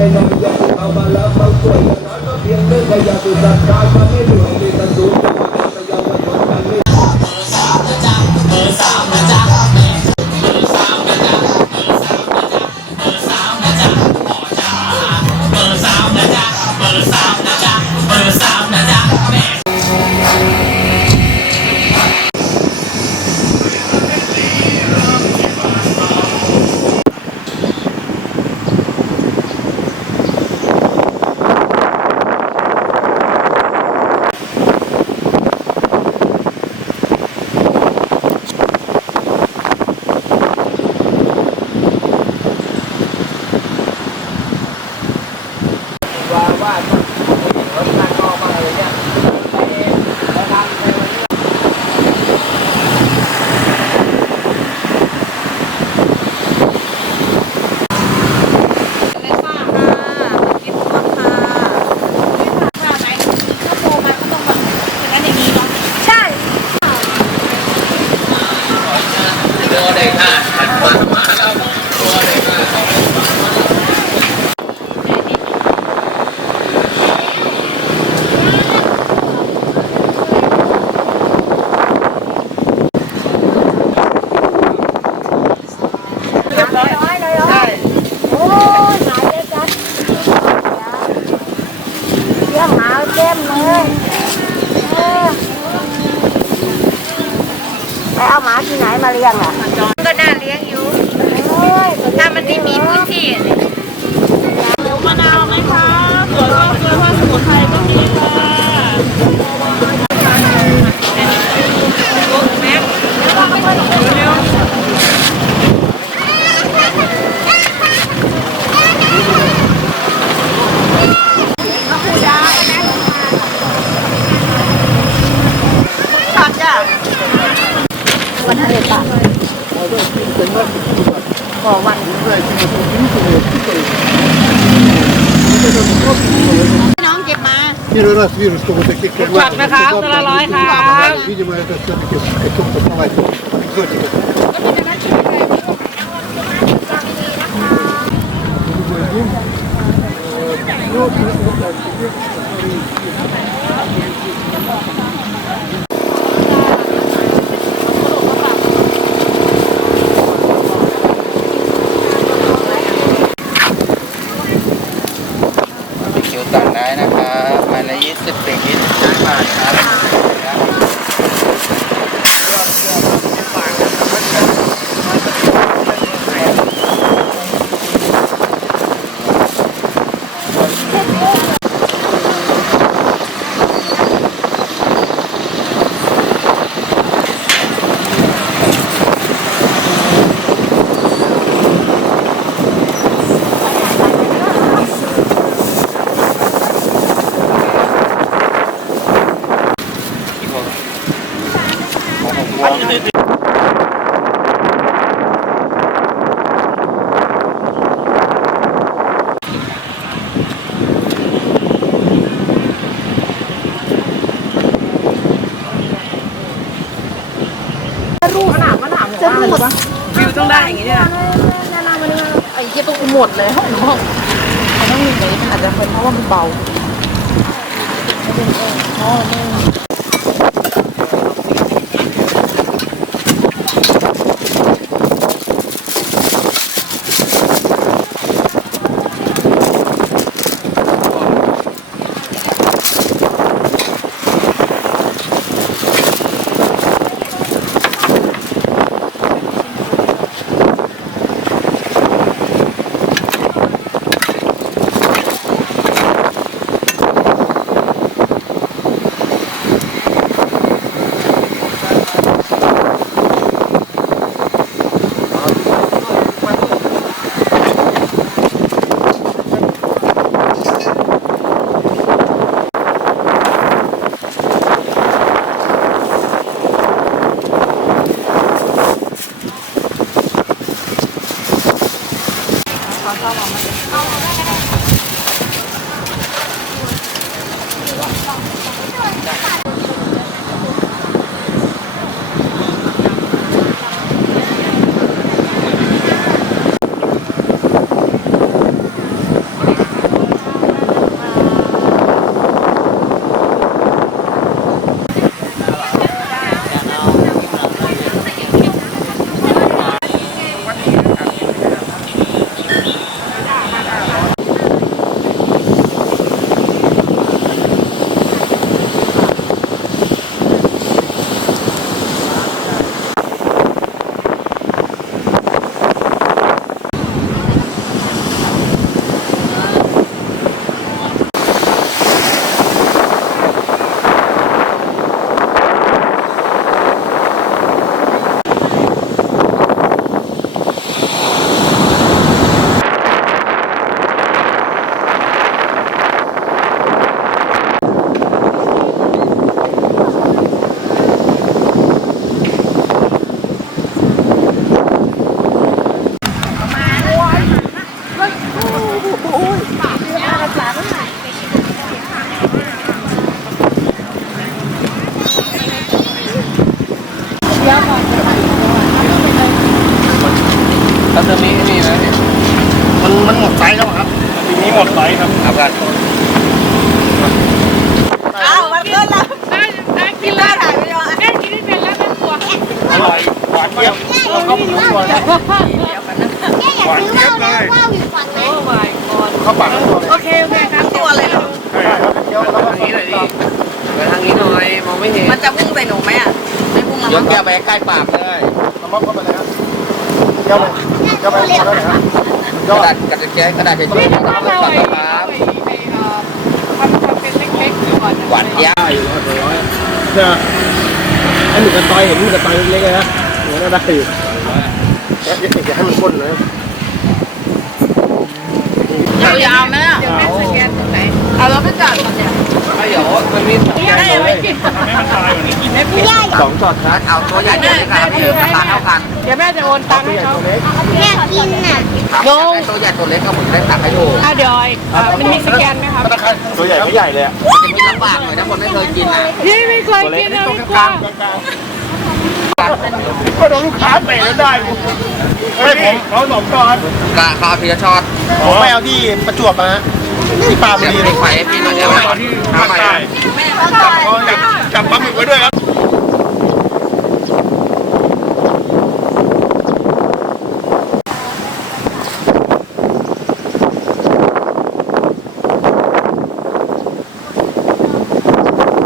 ในนามยาเอามาแล้วมาสวยนะก็เพียงเรื่องขยะสุดสัตว์การมาไม่หลวงมีตันสู ว่าว่าต้องรถการก็มาเลยเนี่ยไปแล้วทำในวันนี้ เลยค่ะค่ะกินพวกค่ะค่ะไหนถ้าโตมาก็ต้องแบบอย่างนั้นอย่างนี้เนาะใช่ ตัวเด็กอะมามาแล้วตัวเด็กอะ เรียบร้อยเลยเหรอโอ้ยหายเลยจัด เลี้ยงหมาเต็มเลยเออไปเอาหมาที่ไหนมาเลี้ยงอะก็น่าเลี้ยงอยู่ โอ้ยถ้ามันไม่มีพื้นที่อะเนี่ย มะนาวไหมคะสวนสวนว่าสมุนไ ขอวัน น้องเก็บมา Первый раз вижу, что вот таких как Чувак, на хау, на лалай, хау. Видимо, это все-таки какой-то бывает экзотика. คิ ละยี่สิบเป็นยี่สิบห้าบาทครับ ฟิวต้องได้อย่างนี้เนี่ยนานามันนี่ไอ้เหี้ยต้องหมดเลยห้องห้องมันต้องมีอย่างนี้อาจจะเป็นเพราะว่ามันเบาไม่เป็นเออเพราะไม่ 我不会做，你先发。 กันอ้าวมันเกินแล้วได้ได้กินได้แล้วถ่ายไปยังได้กินไม่เป็นแล้วเป็นตัวอร่อยหวานเจี๊ยบแล้วก็หมูก่อนแค่อยากซื้อว่าวนะว่าวอยู่ฝั่งไหนโอ้ my god เข้าปากทั้งตัวเลยโอเคโอเคครับตัวเลยเหรอเคี้ยวแล้วก็ทางนี้หน่อยดิไปทางนี้หน่อยมองไม่เห็นมันจะพุ่งใส่หนูไหมอะไม่พุ่งแล้วยมั้กงแก้วไปใกล้ปากเลยน้ำมันเข้าไปเลยครับเคี้ยวเลยเคี้ยวไปพอแล้วนะครับ กระดาษกระดาษแก้กระดาษเฉยๆพี่ไม่ทำต้องเอาตัดไอ้ครับไอ้ไอ้เอ่อทำทำเป็นเล็กๆก่อนหวานเจี๊ยบเนี่ยไอ้หมึกกระตอยเห็นหมึกกระตอยเล็กๆเลยนะหัวน่าได้อยู่แล้วอย่าอย่าให้มันข้นเลยยาวๆไหมอะเดี๋ยวแม่สแกนตรงไหนเอาแล้วไม่จัดก่อนเนี่ยเดี๋ยวมันมีได้ไม่กินไม่ สองช็อตครับเอาตัวใหญ่เลยครับพี่ราคาเท่ากันเดี๋ยวแม่จะโอนตังค์ให้เขาแม่กินน่ะครับตัวใหญ่ตัวเล็กก็เหมือนได้ตักให้ดูอะเดี๋ยวไอ้มันมีสแกนไหมครับตัวใหญ่ไม่ใหญ่เลยจะกินลำบากหน่อยถ้าคนไม่เคยกินอะพี่ไม่เคยกินเลยไม่กลัวก็โดนลูกค้าเตะแล้วได้ไม่ผมเขาสองก้อนกะขาทีละช็อตผมไม่เอาที่ประจวบมาฮะที่ปลาบุเดี๋ยวรีไฟให้พี่หน่อยเดี๋ยวที่ภาคใต้แม่จับจับปลาก